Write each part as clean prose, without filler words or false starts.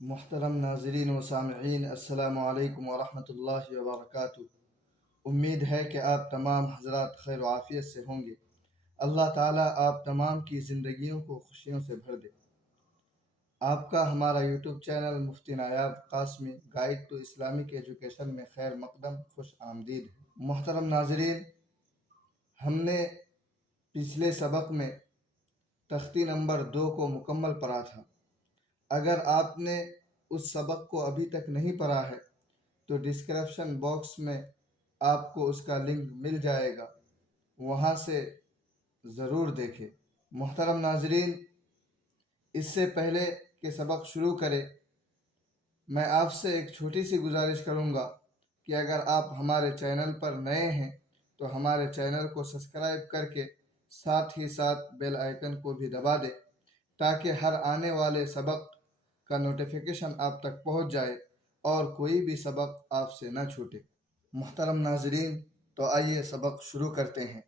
محترم ناظرین و سامعین، السلام علیکم ورحمۃ اللہ وبرکاتہ۔ امید ہے کہ آپ تمام حضرات خیر و عافیت سے ہوں گے۔ اللہ تعالیٰ آپ تمام کی زندگیوں کو خوشیوں سے بھر دے۔ آپ کا ہمارا YouTube channel Mufti Nayab Qasmi guide to Islamic education میں خیر مقدم، خوش آمدید ہے۔ محترم ناظرین، ہم نے پچھلے سبق میں تختی نمبر 2 کو مکمل پڑھا تھا۔ اگر آپ نے اس سبق کو ابھی تک نہیں پڑھا ہے تو ڈسکرپشن باکس میں آپ کو اس کا لنک مل جائے گا، وہاں سے ضرور دیکھیں۔ محترم ناظرین، اس سے پہلے کہ سبق شروع کریں، میں آپ سے ایک چھوٹی سی گزارش کروں گا کہ اگر آپ ہمارے چینل پر نئے ہیں تو ہمارے چینل کو سبسکرائب کر کے ساتھ ہی ساتھ بیل آئیکن کو بھی دبا دیں تاکہ ہر آنے والے سبق کا نوٹیفیکیشن آپ تک پہنچ جائے اور کوئی بھی سبق آپ سے نہ چھوٹے۔ محترم ناظرین، تو آئیے سبق شروع کرتے ہیں۔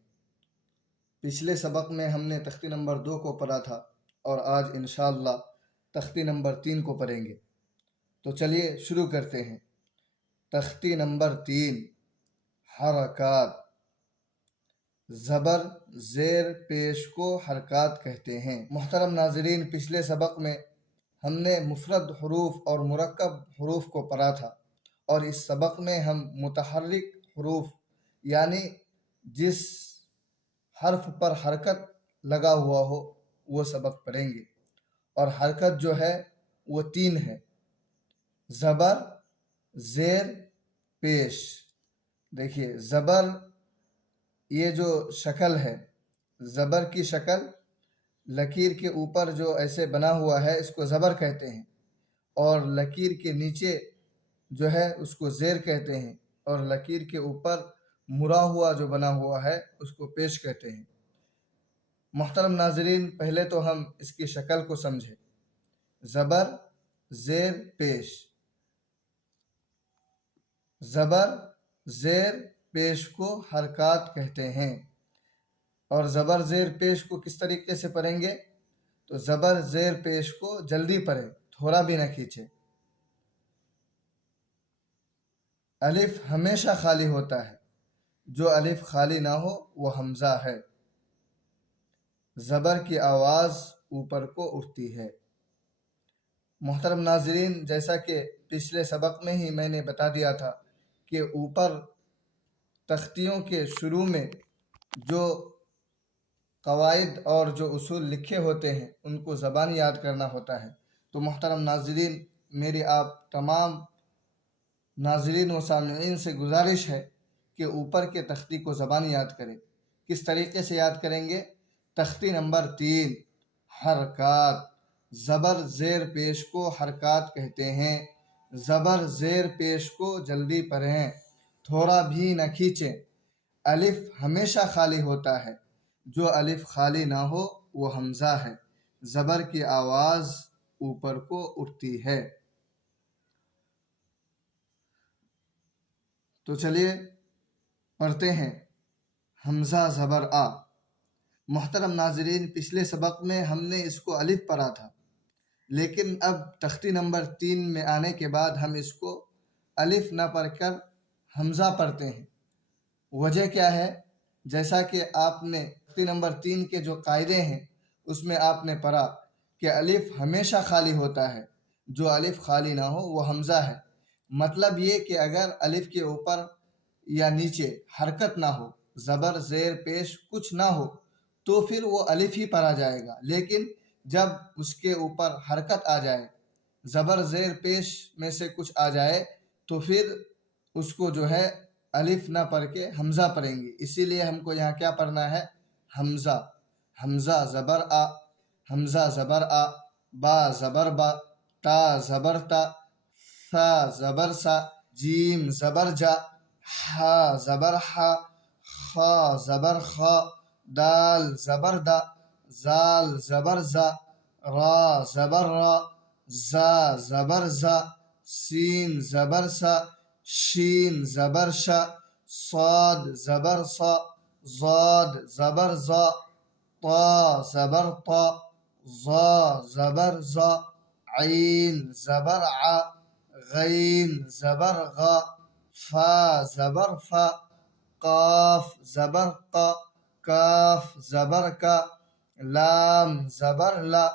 پچھلے سبق میں ہم نے تختی نمبر 2 کو پڑھا تھا اور آج انشاءاللہ تختی نمبر 3 کو پڑھیں گے۔ تو چلیے شروع کرتے ہیں۔ تختی نمبر 3، حرکات۔ زبر زیر پیش کو حرکات کہتے ہیں۔ محترم ناظرین، پچھلے سبق میں ہم نے مفرد حروف اور مرکب حروف کو پڑھا تھا، اور اس سبق میں ہم متحرک حروف یعنی جس حرف پر حرکت لگا ہوا ہو وہ سبق پڑھیں گے، اور حرکت جو ہے وہ 3 ہے: زبر زیر پیش۔ دیکھیے زبر، یہ جو شکل ہے، زبر کی شکل لکیر کے اوپر جو ایسے بنا ہوا ہے اس کو زبر کہتے ہیں، اور لکیر کے نیچے جو ہے اس کو زیر کہتے ہیں، اور لکیر کے اوپر مرا ہوا جو بنا ہوا ہے اس کو پیش کہتے ہیں۔ محترم ناظرین، پہلے تو ہم اس کی شکل کو سمجھیں۔ زبر زیر پیش، زبر زیر پیش کو حرکات کہتے ہیں۔ اور زبر زیر پیش کو کس طریقے سے پڑھیں گے؟ تو زبر زیر پیش کو جلدی پڑھیں، تھوڑا بھی نہ کھینچیں۔ الف ہمیشہ خالی ہوتا ہے، جو الف خالی نہ ہو وہ حمزہ ہے۔ زبر کی آواز اوپر کو اٹھتی ہے۔ محترم ناظرین، جیسا کہ پچھلے سبق میں ہی میں نے بتا دیا تھا کہ اوپر تختیوں کے شروع میں جو قواعد اور جو اصول لکھے ہوتے ہیں ان کو زبان یاد کرنا ہوتا ہے۔ تو محترم ناظرین، میری آپ تمام ناظرین و سامعین سے گزارش ہے کہ اوپر کے تختی کو زبان یاد کریں۔ کس طریقے سے یاد کریں گے؟ تختی نمبر 3، حرکات۔ زبر زیر پیش کو حرکات کہتے ہیں۔ زبر زیر پیش کو جلدی پڑھیں، تھوڑا بھی نہ کھینچیں۔ الف ہمیشہ خالی ہوتا ہے، جو الف خالی نہ ہو وہ حمزہ ہے۔ زبر کی آواز اوپر کو اٹھتی ہے۔ تو چلیے پڑھتے ہیں۔ حمزہ زبر آ۔ محترم ناظرین، پچھلے سبق میں ہم نے اس کو الف پڑھا تھا، لیکن اب تختی نمبر 3 میں آنے کے بعد ہم اس کو الف نہ پڑھ کر حمزہ پڑھتے ہیں۔ وجہ کیا ہے؟ جیسا کہ آپ نے تختی نمبر 3 کے جو قاعدے ہیں اس میں آپ نے پڑھا کہ الف ہمیشہ خالی ہوتا ہے، جو الف خالی نہ ہو وہ حمزہ ہے۔ مطلب یہ کہ اگر الف کے اوپر یا نیچے حرکت نہ ہو، زبر زیر پیش کچھ نہ ہو، تو پھر وہ الف ہی پڑھا جائے گا، لیکن جب اس کے اوپر حرکت آ جائے، زبر زیر پیش میں سے کچھ آ جائے، تو پھر اس کو جو ہے الف نہ پڑھ کے حمزہ پڑھیں گے۔ اسی لیے ہم کو یہاں کیا پڑھنا ہے؟ حمزہ۔ حمزہ زبر آ، حمزہ زبر آ، با زبر با، تا زبر تا، ثا زبر سا، جیم زبر جا، حا زبر حا، خا زبر خا، دال زبر دا، زال زبر زا، را زبر را، زا زبر زا، سین زبر سا، شین زبر شا، صاد زبر صا، ضاد زبر زا، طا زبر طا، ظا زبر زا، عین زبر ع، غین زبر غ، فا زبر فا، قاف زبر ق، کاف زبر کا، لام زبر لا،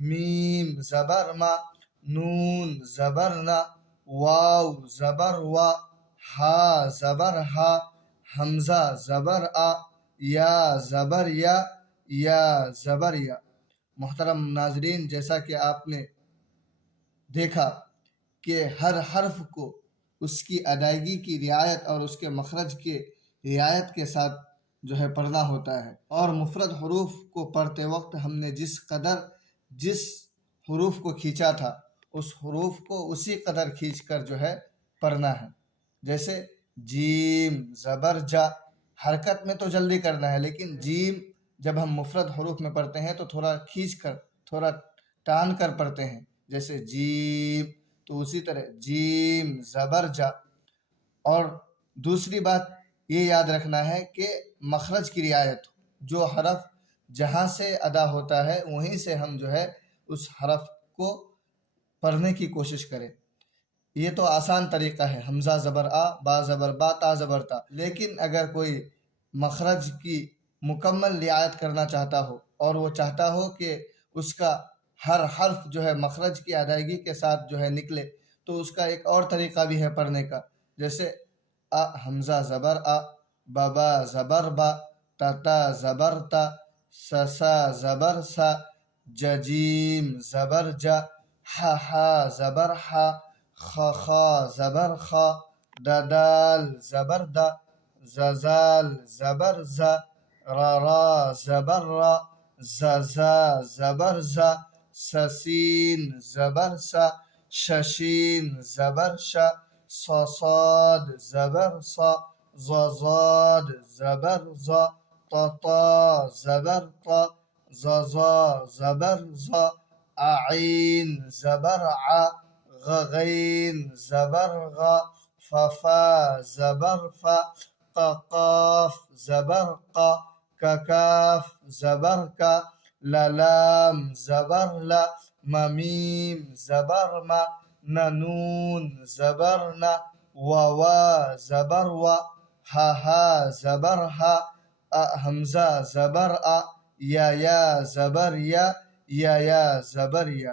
میم زبر ما، نون زبر نا، واو زبر وا، ہا زبر ہا، حمزہ زبر آ، یا زبر یا زبر یا۔ محترم ناظرین، جیسا کہ آپ نے دیکھا کہ ہر حرف کو اس کی ادائیگی کی رعایت اور اس کے مخرج کی رعایت کے ساتھ جو ہے پڑھنا ہوتا ہے، اور مفرد حروف کو پڑھتے وقت ہم نے جس حروف کو کھینچا تھا اس حروف کو اسی قدر کھینچ کر جو ہے پڑھنا ہے۔ جیسے جیم زبر جا، حرکت میں تو جلدی کرنا ہے، لیکن جیم جب ہم مفرد حروف میں پڑھتے ہیں تو تھوڑا کھینچ کر، تھوڑا ٹان کر پڑھتے ہیں، جیسے جیم، تو اسی طرح جیم زبر جا۔ اور دوسری بات یہ یاد رکھنا ہے کہ مخرج کی رعایت، جو حرف جہاں سے ادا ہوتا ہے وہیں سے ہم جو ہے اس حرف کو پڑھنے کی کوشش کریں۔ یہ تو آسان طریقہ ہے، حمزہ زبر آ، با زبر با، تا زبر تا، لیکن اگر کوئی مخرج کی مکمل رعایت کرنا چاہتا ہو اور وہ چاہتا ہو کہ اس کا ہر حرف جو ہے مخرج کی ادائیگی کے ساتھ جو ہے نکلے، تو اس کا ایک اور طریقہ بھی ہے پڑھنے کا۔ جیسے حمزہ زبر آ، با زبر با، تا زبر تا، سا زبر سا، جیم زبر جا، ہا زبر ہا، خا زبر خا، دال زبر دا، زال زبر زا، را زبر را، زا زبر زا، سین زبر سا، شین زبر شا، صاد زبر صا، زاد زبر زا، طا زبر طا، زا زبر زا، عین زبر ع، غین زبر غا، فا زبر فا، قاف زبر قا، کاف زبر کا، لام زبر لا، میم زبر ما، نون زبر نا، وا زبر وا، ہا زبر ہا، حمزہ زبر آ، یا زبر یا زبر یا۔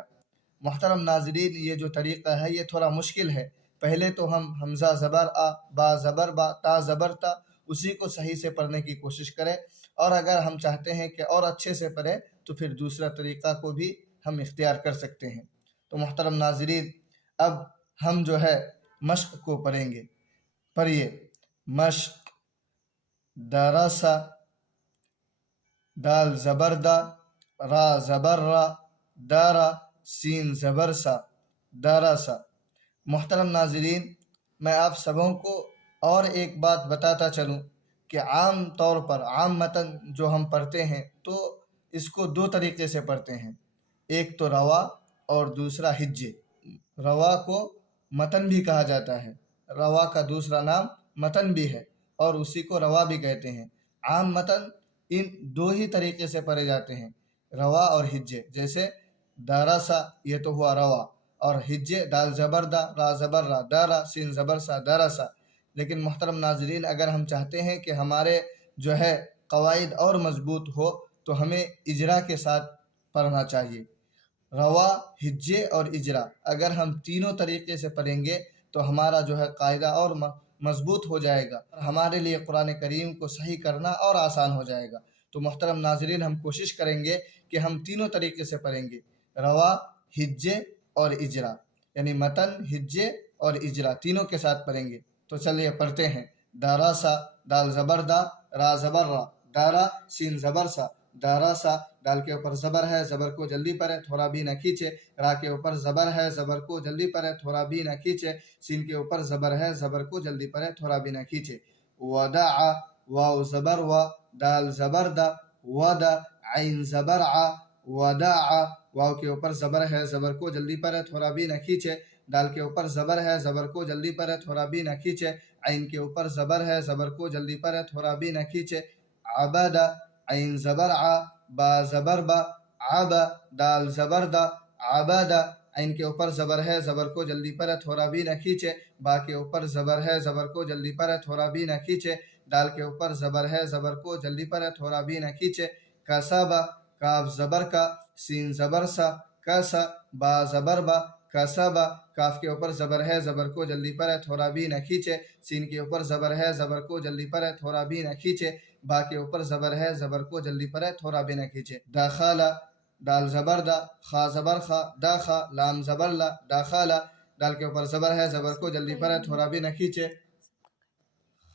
محترم ناظرین، یہ جو طریقہ ہے یہ تھوڑا مشکل ہے۔ پہلے تو ہم حمزہ زبر آ، با زبر با، تا زبر تا، اسی کو صحیح سے پڑھنے کی کوشش کریں، اور اگر ہم چاہتے ہیں کہ اور اچھے سے پڑھیں تو پھر دوسرا طریقہ کو بھی ہم اختیار کر سکتے ہیں۔ تو محترم ناظرین، اب ہم جو ہے مشق کو پڑھیں گے۔ پڑھیے: مشق، درسا، دال زبر دا، را زبر را، دارا، سین زبر سا، درسا۔ محترم ناظرین، میں آپ سبوں کو اور ایک بات بتاتا چلوں کہ عام طور پر عام متن جو ہم پڑھتے ہیں تو اس کو دو طریقے سے پڑھتے ہیں، ایک تو روا اور دوسرا ہجے۔ روا کو متن بھی کہا جاتا ہے، روا کا دوسرا نام متن بھی ہے، اور اسی کو روا بھی کہتے ہیں۔ عام متن ان دو ہی طریقے سے پڑھے جاتے ہیں، روا اور ہجے۔ جیسے دارسا، یہ تو ہوا روا، اور ہجے دال زبر دا، را زبر را، دارا، سین زبر سا، دارسا۔ لیکن محترم ناظرین، اگر ہم چاہتے ہیں کہ ہمارے جو ہے قواعد اور مضبوط ہو تو ہمیں اجرا کے ساتھ پڑھنا چاہیے۔ روا، ہجے اور اجرا، اگر ہم تینوں طریقے سے پڑھیں گے تو ہمارا جو ہے قاعدہ اور مضبوط ہو جائے گا، ہمارے لیے قرآن کریم کو صحیح کرنا اور آسان ہو جائے گا۔ تو محترم ناظرین، ہم کوشش کریں گے کہ ہم تینوں طریقے سے پڑھیں گے، روا، ہجے اور اجرا، یعنی متن، ہجے اور اجرا تینوں کے ساتھ پڑھیں گے۔ تو چلیے پڑھتے ہیں: داراسا، دال زبر دا، را زبر را، دارا، سین زبر سا، داراسا۔ دال کے اوپر زبر ہے، زبر کو جلدی پڑھے، تھوڑا بھی نہ کھینچے۔ را کے اوپر زبر ہے، زبر کو جلدی پڑھے، تھوڑا بھی نہ کھینچے۔ سین کے اوپر زبر ہے، زبر کو جلدی پڑھے، تھوڑا بھی نہ کھینچے۔ ودع، واو زبر وا، دال زبر دا، ودا، عین زبر ع، ودع۔ واو کے اوپر زبر ہے، زبر کو جلدی پڑھے، تھوڑا بھی نہ کھینچے۔ دال کے اوپر زبر ہے، زبر کو جلدی پڑھے، تھوڑا بھی نہ کھینچے۔ عین کے اوپر زبر ہے، زبر کو جلدی پڑھے، تھوڑا بھی نہ کھینچے۔ عبدا، عین زبر ع، با زبر با، عبا، دال زبر دا، عبدا۔ عین کے اوپر زبر ہے زبر کو جلدی پر تھوڑا بھی نہ کھینچے، با کے اوپر زبر ہے زبر کو جلدی پر تھوڑا بھی نہ کھینچے، دال کے اوپر زبر ہے زبر کو جلدی پر تھوڑا بھی نہ کھینچے، کسبا کاف زبر کا سین زبر سا کسا با زبر با کسبا، کاف کے اوپر زبر ہے زبر کو جلدی پر تھوڑا بھی نہ کھینچے، سین کے اوپر زبر ہے زبر کو جلدی پر تھوڑا بھی نہ کھینچے، با کے اوپر زبر ہے زبر کو جلدی پر تھوڑا بھی نہ کھینچے، داخلہ دال زبر دا خا زبر خا داخا لام زبر لا داخلہ، دال کے اوپر زبر ہے زبر کو جلدی پر تھوڑا بھی نہ کھینچے،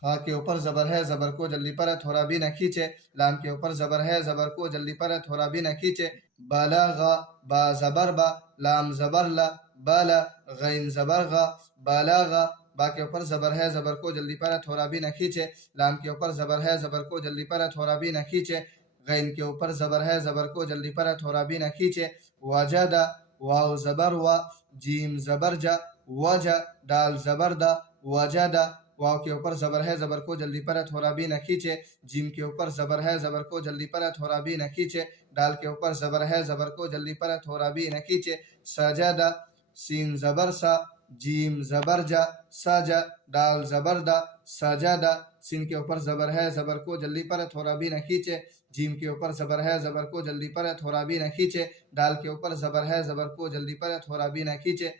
خا کے اوپر زبر ہے زبر کو جلدی پر تھوڑا بھی نہ کھینچے، لام کے اوپر زبر ہے زبر کو جلدی پر تھوڑا بھی نہ کھینچے، بلغا با زبر با لام زبر لا بالا غین زبر غا بلغا، با کے اوپر زبر ہے زبر کو جلدی پر تھوڑا بھی نہ کھینچے، لام کے اوپر زبر ہے زبر کو جلدی پر تھوڑا بھی نہ کھینچے، غین کے اوپر زبر ہے زبر کو جلدی پر تھوڑا بھی نہ کھینچے، وجدا واو زبر وا جیم زبر جا وجا دال زبر دا وجدا، واو کے اوپر زبر ہے زبر کو جلدی پر تھوڑا بھی نہ کھینچے، جیم کے اوپر زبر ہے زبر کو جلدی پر تھوڑا بھی نہ کھینچے، دال کے اوپر زبر ہے زبر کو جلدی پر تھوڑا بھی نہ کھینچے، سجدا سین زبر سا جیم زبر جا سجا دال زبر دا سجدا، سین کے اوپر زبر ہے زبر کو جلدی پر تھوڑا بھی نہ کھینچے، جیم کے اوپر زبر ہے زبر کو جلدی پر تھوڑا بھی نہ کھینچے، دال کے اوپر زبر ہے زبر کو جلدی پر تھوڑا بھی نہ کھینچے۔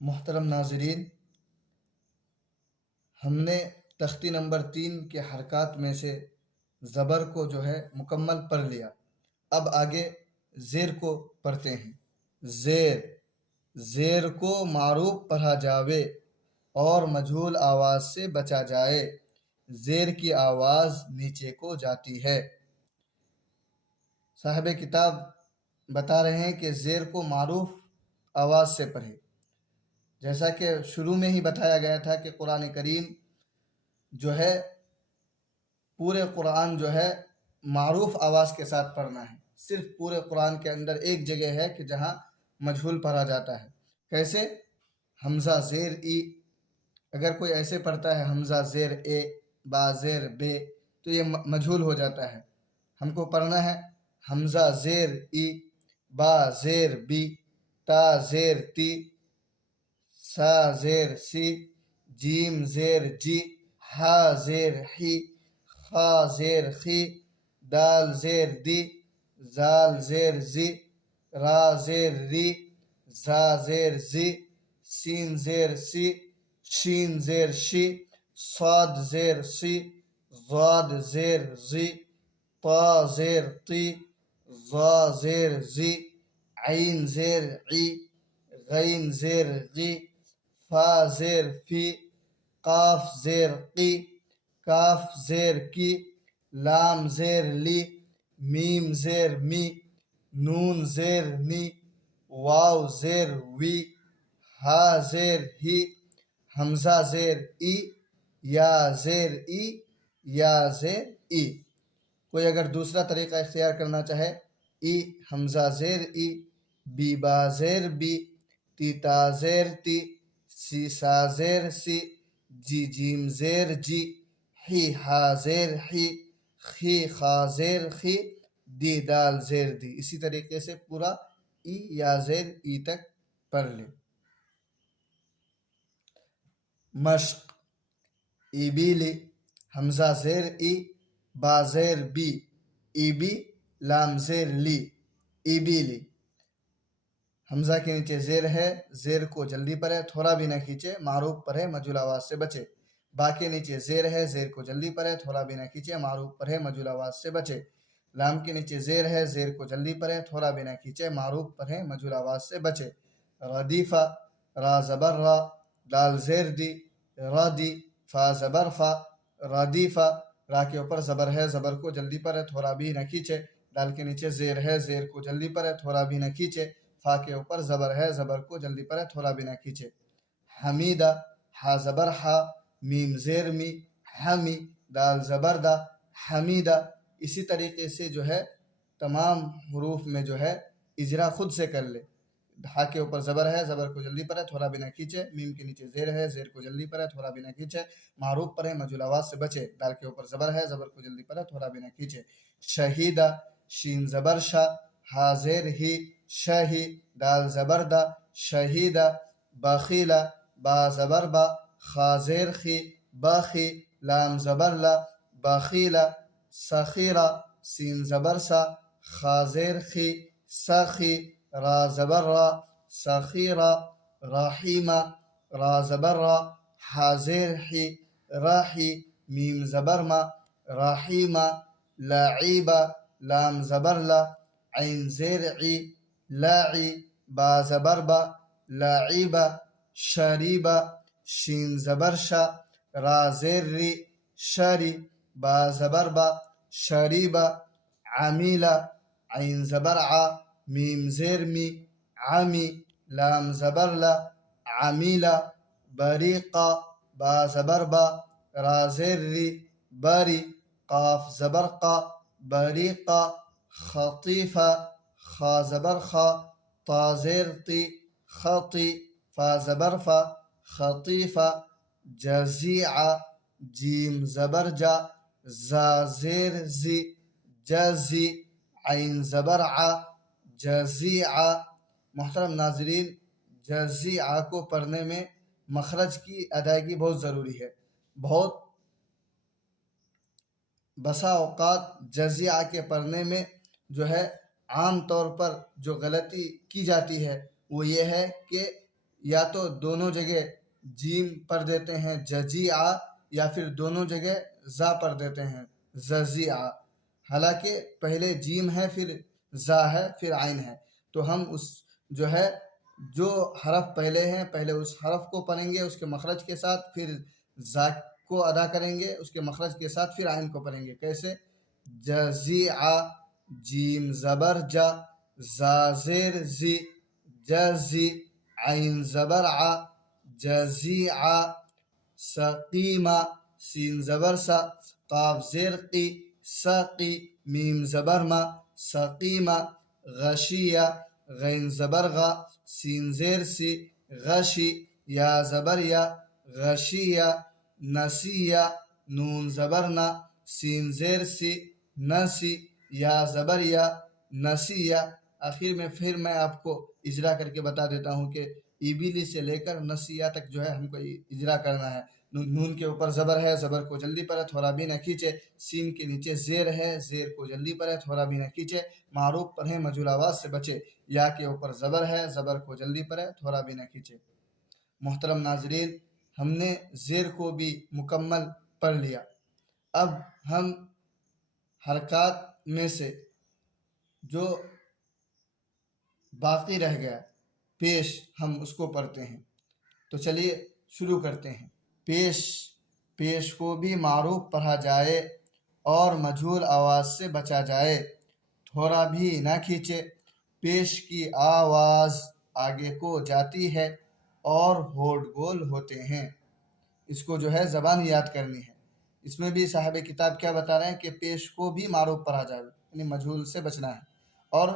محترم ناظرین، ہم نے تختی نمبر 3 کے حرکات میں سے زبر کو جو ہے مکمل پڑھ لیا، اب آگے زیر کو پڑھتے ہیں۔ زیر، زیر کو معروف پڑھا جاوے اور مجہول آواز سے بچا جائے، زیر کی آواز نیچے کو جاتی ہے۔ صاحب کتاب بتا رہے ہیں کہ زیر کو معروف آواز سے پڑھے، جیسا کہ شروع میں ہی بتایا گیا تھا کہ قرآن کریم جو ہے پورے قرآن جو ہے معروف آواز کے ساتھ پڑھنا ہے، صرف پورے قرآن کے اندر ایک جگہ ہے کہ جہاں مجہول پڑھا جاتا ہے۔ کیسے؟ حمزہ زیر ای، اگر کوئی ایسے پڑھتا ہے حمزہ زیر اے با زیر بے تو یہ مجہول ہو جاتا ہے۔ ہم کو پڑھنا ہے حمزہ زیر ای با زیر بی تا زیر تی سا زیر سی جیم زیر جی ہا زیر حی خا زیر خی دال زیر دی زال زیر زی را زیر ری زا زیر زی سین زیر سی شین زیر شی صاد زیر سی ضاد زیر زی طا زیر طی ظا زیر زی عین زیر عی غین زیر غی فا زیر فی قاف زیر قی کاف زیر کی لام زیر لی میم زیر می نون زیر نی واو زیر وی ہا زیر ہی حمزہ زیر ای یا زیر ای یا زیر ای۔ کوئی اگر دوسرا طریقہ اختیار کرنا چاہے، ای حمزہ زیر ای بی با زیر بی تی تا زیر تی سی سا زیر سی جی جیم زیر جی حی ہا زیر حی خی خا زیر خی دی دال زیر دی، اسی طریقے سے پورا ای یا زیر ای تک پڑھ لیں۔ مشق، ای بی لی حمزہ زیر ای با زیر بی ای بی لام زیر لی ای بی لی، حمزہ کے نیچے زیر ہے، زیر کو جلدی پڑھے، تھوڑا بھی نہ کھینچے، معروف پڑھے، مجہول آواز سے بچے۔ با کے نیچے زیر ہے، زیر کو جلدی پڑھے، تھوڑا بھی نہ کھینچے، معروف پڑھے، مجہول آواز سے بچے۔ لام کے نیچے زیر ہے، زیر کو جلدی پڑھے، تھوڑا بھی نہ کھینچے، معروف پڑھے، مجہول آواز سے بچے۔ ردیفہ، را زبر را دال زیر دی را دی فا زبر فا ردیفہ، را کے اوپر زبر ہے، زبر کو جلدی پڑھے، تھوڑا بھی نہ کھینچے، دال کے نیچے زیر ہے، زیر کو جلدی پڑھے، تھوڑا بھی نہ کھینچے، فا کے اوپر زبر ہے، زبر کو جلدی پڑھے، تھوڑا بھی نہ کھینچے۔ حمیدہ، ہا زبر ہا میم زیر می حمی دال زبر دا حمیدہ، اسی طریقے سے جو ہے تمام حروف میں جو ہے اجرا خود سے کر لے۔ ہا کے اوپر زبر ہے، زبر کو جلدی پڑھے، تھوڑا بھی نہ کھینچے، میم کے نیچے زیر ہے، زیر کو جلدی پڑھے، تھوڑا بھی نہ کھینچے، معروف پڑھے، مجہول آواز سے بچے۔ دال کے اوپر زبر ہے، زبر کو جلدی پڑھے، تھوڑا بھی نہ کھینچے۔ شہیدہ، شین زبر شا ہا زیر ہی شہی دال زبر دا شہید بخیل با زبر با خا زیر خی باخی لام زبر لا بخیل سخیر سین زبر سا خا زیر خی سخی را زبر را سخیر رحیم را زبر را حازر حی راحی میم زبر ما رحیم لعیب لام زبر لا عین زیر عی لاعی با زبر با لعیب شریب شین زبر شا را زیر ری شری با زبر با شریب عمیل عین زبر ع میم زیر می عمی لام زبر لا عمیل بریقا با زبر با را زیر ری بری قاف زبر قا بریقا خطیفہ خا زبر خا طا زیر طی خطی فا زبر فا خطیفہ جزیع جیم زبر جا زا زیر زی جزی عین زبر ع جزیع محترم ناظرین جزیع کو پڑھنے میں مخرج کی ادائیگی بہت ضروری ہے بہت بسا اوقات جزیع کے پڑھنے میں جو ہے عام طور پر جو غلطی کی جاتی ہے وہ یہ ہے کہ یا تو دونوں جگہ جیم پڑھ دیتے ہیں جزیع یا پھر دونوں جگہ زا پڑھ دیتے ہیں ززیع حالانکہ پہلے جیم ہے پھر زا ہے پھر عین ہے تو ہم اس جو ہے جو حرف پہلے ہیں پہلے اس حرف کو پڑھیں گے اس کے مخرج کے ساتھ پھر زا کو ادا کریں گے اس کے مخرج کے ساتھ پھر عین کو پڑھیں گے کیسے جزیع جیم زبر جا زا زیر زی جزی عین زبر ع جزیع سقیمہ سین زبر سا قاف زیر قی سقی میم زبر ما سقیمہ غشیہ غین زبر غا سین زیر سی غشی یا زبر یا غشیہ نسیہ نون زبر نا سین زیر سی نسی یا زبر یا نسیہ آخر میں پھر میں آپ کو اجرا کر کے بتا دیتا ہوں کہ ایبیلی سے لے کر نسیہ تک جو ہے ہم کو اجرا کرنا ہے نون کے اوپر زبر ہے زبر کو جلدی پڑھے تھوڑا بھی نہ کھینچے سین کے نیچے زیر ہے زیر کو جلدی پڑھے تھوڑا بھی نہ کھینچے معروف پڑھیں مجہول آواز سے بچے یا کے اوپر زبر ہے زبر کو جلدی پڑھے تھوڑا بھی نہ کھینچے محترم ناظرین ہم نے زیر کو بھی مکمل پڑھ لیا اب ہم حرکات میں سے جو باقی رہ گیا پیش ہم اس کو پڑھتے ہیں تو چلیے شروع کرتے ہیں پیش کو بھی معروف پڑھا جائے اور مجہول آواز سے بچا جائے تھوڑا بھی نہ کھینچے پیش کی آواز آگے کو جاتی ہے اور ہونٹ گول ہوتے ہیں اس کو جو ہے زبان یاد کرنی ہے اس میں بھی صاحب کتاب کیا بتا رہے ہیں کہ پیش کو بھی معروف پڑھا جائے یعنی مجہول سے بچنا ہے اور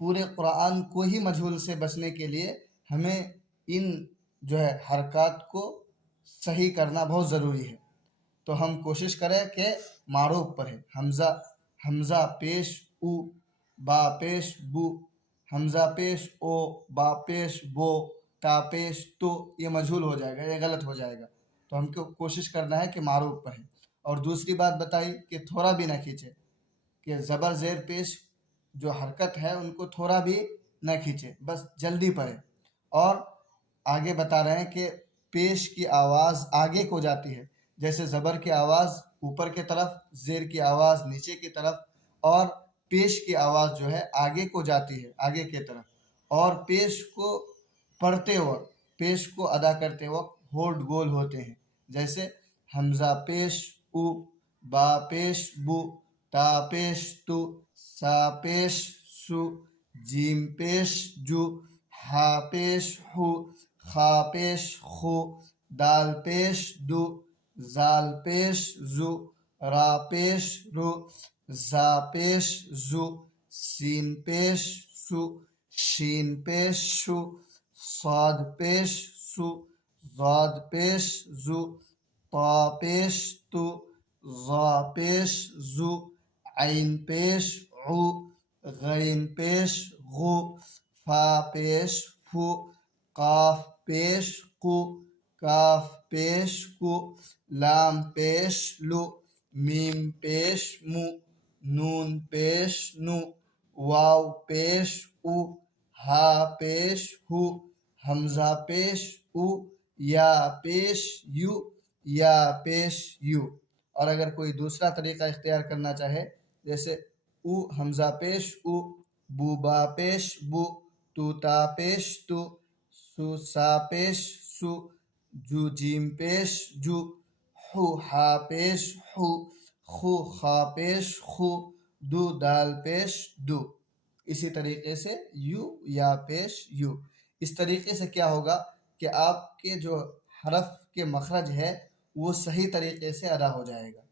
پورے قرآن کو ہی مجہول سے بچنے کے لیے ہمیں ان جو ہے حرکات کو صحیح کرنا بہت ضروری ہے تو ہم کوشش کریں کہ معروف پڑھیں حمزہ پیش او با پیش بو حمزہ پیش او با پیش بو تا پیش تو یہ مجہول ہو جائے گا یہ غلط ہو جائے گا تو ہم کو کوشش کرنا ہے کہ معروف پڑھیں اور دوسری بات بتائی کہ تھوڑا بھی نہ کھینچے کہ زبر زیر پیش جو حرکت ہے ان کو تھوڑا بھی نہ کھینچے بس جلدی پڑھیں اور آگے بتا رہے ہیں کہ پیش کی آواز آگے کو جاتی ہے جیسے زبر کی آواز اوپر کی طرف زیر کی آواز نیچے کی طرف اور پیش کی آواز جو ہے آگے کو جاتی ہے آگے کی طرف اور پیش کو پڑھتے وقت پیش کو ادا کرتے وقت ہونٹ گول ہوتے ہیں جیسے حمزہ پیش او با پیش بو تا پیش تو سا پیش سو جیم پیش جو ہا پیش ہو خا پیش خو دال پیش دو زال پیش زو را پیش رو زا پیش زو سین پیش سو شین پیش شو صاد پیش سو ضاد پیش زو طا پیش تو ظا پیش زو عین پیش عو غین پیش غو فا پیش فو قاف پیش قو، کاف پیش کو، لام پیش لو، میم پیش مو، نون پیش نو، واو پیش او، ہا پیش ہو، حمزہ پیش او، یا پیش یو، یا پیش یو۔ اور اگر کوئی دوسرا طریقہ اختیار کرنا چاہے جیسے او حمزہ پیش او، بو با پیش بو، تو تا پیش تو، سو سا پیش سو، جو جیم پیش جو، حو ہا پیش حو، خو خا پیش خو، دو دال پیش دو۔ اسی طریقے سے یو یا پیش یو۔ اس طریقے سے کیا ہوگا کہ آپ کے جو حرف کے مخرج ہے وہ صحیح طریقے سے ادا ہو جائے گا۔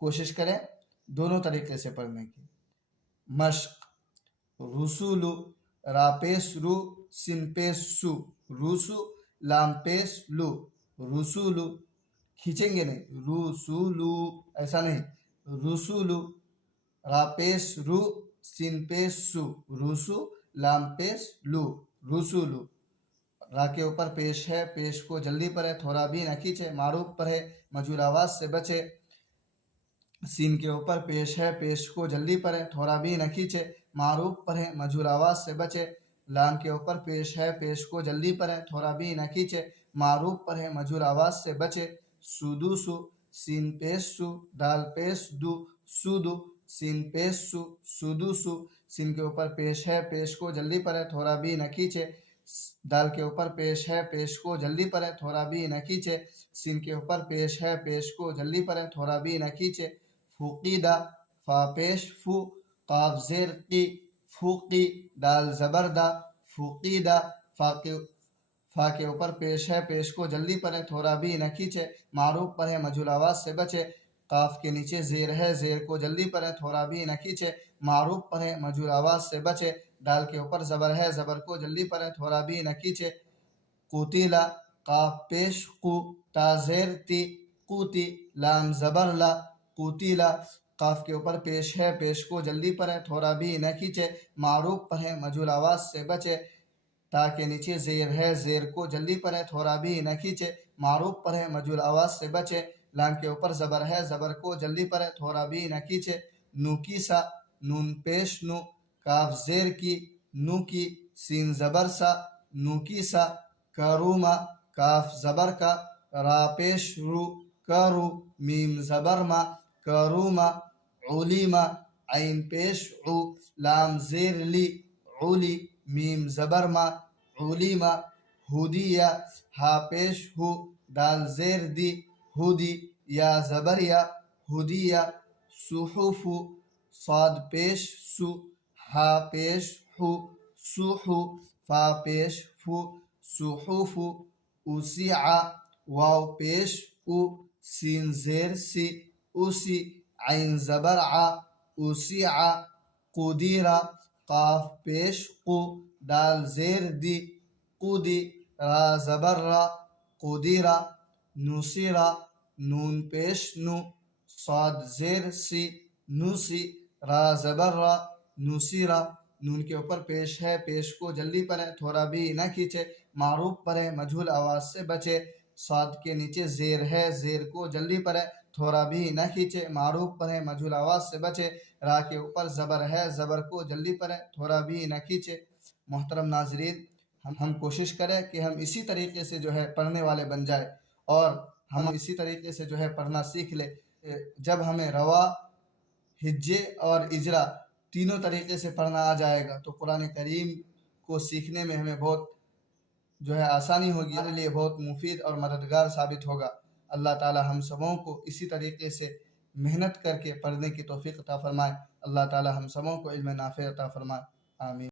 کوشش کریں دونوں طریقے سے پڑھنے کی۔ مشق: رسول، را پیش رو، سین پیش سو، روسو، لام پیش لو، رسولو، کھینچیں گے نہیں، رسولو ایسا نہیں، رسولو، را پیش رو، سین پیش سو، روسو، لام پیش لو، رسولو۔ را کے اوپر پیش ہے، پیش کو جلدی پڑھے، تھوڑا بھی نہ کھینچے، معروف پڑھے، مجہول آواز سے بچے۔ سین کے اوپر پیش ہے، پیش کو جلدی پڑھے، تھوڑا بھی نہ کھینچے، معروف پڑھے، مجہول آواز سے بچے۔ لام کے اوپر پیش ہے، پیش کو جلدی پڑھے، تھوڑا بھی نہ کھینچے، معروف پڑھے، مجہول آواز سے بچے۔ سودوسو، سین پیش سو، دال پیش دو، سودو، سین پیش سو، سودوسو۔ سین کے اوپر پیش ہے، پیش کو جلدی پڑھے، تھوڑا بھی نہ کھینچے، دال کے اوپر پیش ہے، پیش کو جلدی پڑھے، تھوڑا بھی نہ کھینچے، سین کے اوپر پیش ہے، پیش کو جلدی پڑھے، تھوڑا بھی نہ کھینچے۔ فقیدہ، فا پیش فو، قاف زیر قی، فوقی، دال زبر دا، فقیدہ۔ فا کے اوپر پیش ہے، پیش کو جلدی پڑھے، تھوڑا بھی نہ کھینچے، معروف پڑھے، مجہول آواز سے بچے۔ قاف کے نیچے زیر ہے، زیر کو جلدی پڑھے، تھوڑا بھی نہ کھینچے، معروف پڑھے، مجہول آواز سے بچے۔ دال کے اوپر زبر ہے، زبر کو جلدی پڑھے، تھوڑا بھی نہ کھینچے۔ قوتیلا، قاف پیش قو، تا زیر تی، قوتی، لام زبر لا، قوتیلا۔ قاف کے اوپر پیش ہے، پیش کو جلدی پڑھے، تھوڑا بھی نہ کھینچے، معروف پڑھے، مجہول آواز سے بچے۔ تا کے نیچے زیر ہے، زیر کو جلدی پڑھے، تھوڑا بھی نہ کھینچے، معروف پڑھے، مجہول آواز سے بچے۔ لام کے اوپر زبر ہے، زبر کو جلدی پڑھے، تھوڑا بھی نہ کھینچے۔ نوکیسا، نون پیش نو، کاف زیر کی، نو کی، سین زبر سا، نوکیسا۔ کروما، کاف زبر کا، را پیش رو، کرو، میم زبر ما، کروما۔ علیما، عین پیش عو، لام زیر لی، علی، میم زبر ما، علیما۔ ہودیہ، ہا پیش ہو، دال زیر دی، ہودی، یا زبر یا، ہودیہ۔ صحف، صاد پیش سو، ہا پیش ہو، صوحو، فا پیش فو، صحف۔ اوسیع، واو پیش او، سین زیر سی، اوسی، عین زبر ع، اوسیع۔ قدیرہ، قاف پیش قو، دال زیر دی، قودی، را زبر را، قدیرہ۔ نوسیرہ، نون پیش نو، صاد زیر سی، نوسی، را زبر را، نوسیرہ۔ نون کے اوپر پیش ہے، پیش کو جلدی پڑھے، تھوڑا بھی نہ کھینچے، معروف پڑھے، مجہول آواز سے بچے۔ صاد کے نیچے زیر ہے، زیر کو جلدی پڑھے، تھوڑا بھی نہ کھینچے، معروف پڑھے، مجہول آواز سے بچے۔ را کے اوپر زبر ہے، زبر کو جلدی پڑھے، تھوڑا بھی نہ کھینچے۔ محترم ناظرین، ہم کوشش کریں کہ ہم اسی طریقے سے جو ہے پڑھنے والے بن جائے، اور ہم اسی طریقے سے جو ہے پڑھنا سیکھ لے۔ جب ہمیں روا، ہجے اور اجرا تینوں طریقے سے پڑھنا آ جائے گا تو قرآن کریم کو سیکھنے میں ہمیں بہت جو ہے آسانی ہوگی، ہمارے لیے بہت مفید اور مددگار ثابت ہوگا۔ اللہ تعالی ہم سبوں کو اسی طریقے سے محنت کر کے پڑھنے کی توفیق عطا فرمائے۔ اللہ تعالی ہم سبوں کو علم نافع عطا فرمائے، آمین۔